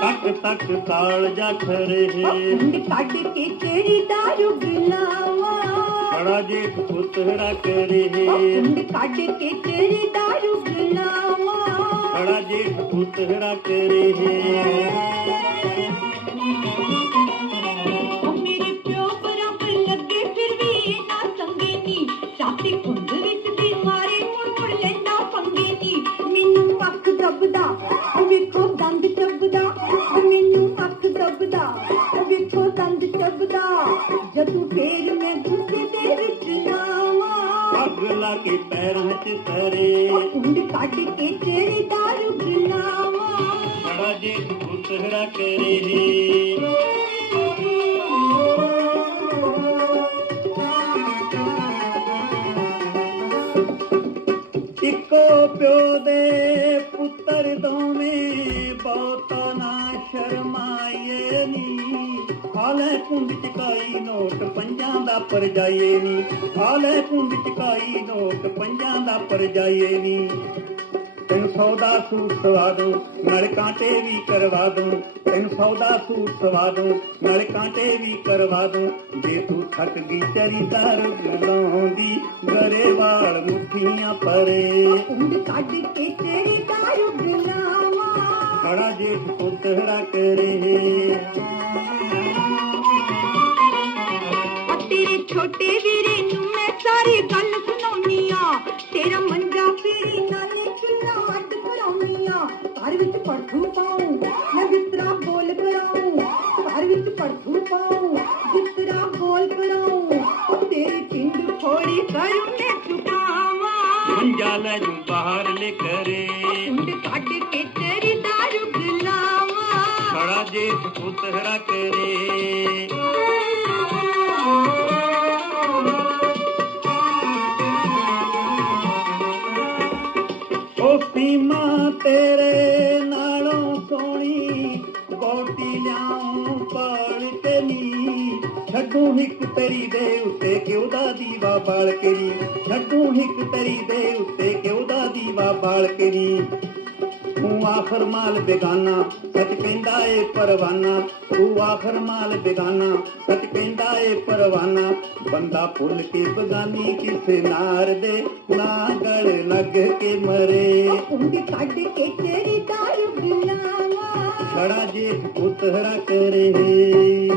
ਤੱਕ ਤੱਕ ਤਾਲ ਜਾ ਖਰੇ ਕੁੰਡ ਕੱਢ ਕੇ ਕਿਹੜੀ ਦਾਰੂ ਗਿਲਾਵਾ ਬੜਾ ਜੇਠ ਪੁੱਤਰਾ ਕਰੇ ਕੁੰਡ ਕੱਢ ਕੇ ਬੜਾ ਵਿੱਚ ਲਾਵਾਂ ਅੱਗ ਲਾ ਕੇ ਪੈਰਾਂ 'ਚ ਤਰੇ ਕੁੰਡ ਕੱਢ ਕੇ ਤੇਰੀ ਦਾਰੂ ਪੁੱਤਰਾ ਕਰੇ ਇੱਕੋ ਪਿਓ ਦੇ ਪੁੱਤਰ ਦੋਵੇਂ ਬਹੁਤਾ ਨਾ ਸ਼ਰਮਾਏ ਨੀ। ਹਾਲੇ ਕੁੰਡ ਚਕਾਈ ਨੋਟ ਪੰਜਾਂ ਦਾ ਪਰਜਾਏ ਨੀ। ਹਾਲੇ ਕੁੰਡ ਚਕਾਈ ਨੋਟ ਪੰਜਾਂ ਦਾ ਪਰਜਾਏ ਨੀ। ਤੈਨੂੰ ਸੌਦਾ ਸੂਟ ਸਵਾ ਦੂੰ ਨਾਲ ਕਾਂਟੇ ਵੀ ਕਰਵਾ ਦੂੰ। ਤੈਨੂੰ ਸੌਦਾ ਸੂਟ ਸਵਾ ਦੂੰ ਨਾਲ ਕਾਂਟੇ ਵੀ ਕਰਵਾ ਦੂੰ। ਜੇ ਤੂੰ ਥੱਕ ਗਈ ਤੇਰੀ ਦਰ ਲਾਉਂਦੀ ਗਰੇਵਾਲ ਮੁੱਠੀਆਂ ਪਰੇ। ਕੁੰਡ ਕੱਢ ਕੇ ਤੇਰੀ ਦਾਰੂ ਗਿਲਾਵਾਂ ਖੜਾ ਜੇਠ ਪੁੱਤਰਾ ਕਰੇ। ਕਰੂ ਮੈਂ ਬਾਹਰ ਲੈ ਕਰੇ ਕੁੰਡ ਕੱਢ ਕੇ ਤੇਰੀ ਦਾਰੂ ਗਿਲਾਵਾਂ ਖੜਾ ਜੇਠ ਪੁੱਤਰਾ ਕਰੇ। ਉਹ ਛੱਡੂ ਹਿੱਕ ਤੇਰੀ ਦੇ ਉੱਤੇ ਕਿਉਂ ਦਾ ਦੀਵਾ ਬਾਲ ਕੇ ਨੀ? ਛੱਡੂ ਹਿੱਕ ਤੇਰੀ ਦੇ ਉੱਤੇ ਕਿਉਂ ਦਾ ਦੀਵਾ ਬਾਲ ਕੇ ਨੀ? ਤੂੰ ਆਖਰ ਮਾਲ ਬੇਗਾਨਾ ਸੱਚ ਕਹਿੰਦਾ ਏ ਪਰਵਾਨਾ। ਤੂੰ ਆਖਰ ਮਾਲ ਬੇਗਾਨਾ ਸੱਚ ਕਹਿੰਦਾ ਏ ਪਰਵਾਨਾ। ਬੰਦਾ ਭੁੱਲ ਕੇ ਬਗਾਨੀ ਕਿਸੇ ਨਾਰ ਦੇ ਨਾ ਗਲ ਲੱਗ ਕੇ ਮਰੇ। ਕੁੰਡ ਕੱਢ ਕੇ ਤੇਰੀ ਦਾਰੂ ਗਿਲਾਵਾਂ ਛੜਾ ਜੇ ਪੁੱਤਰਾ ਕਰੇ।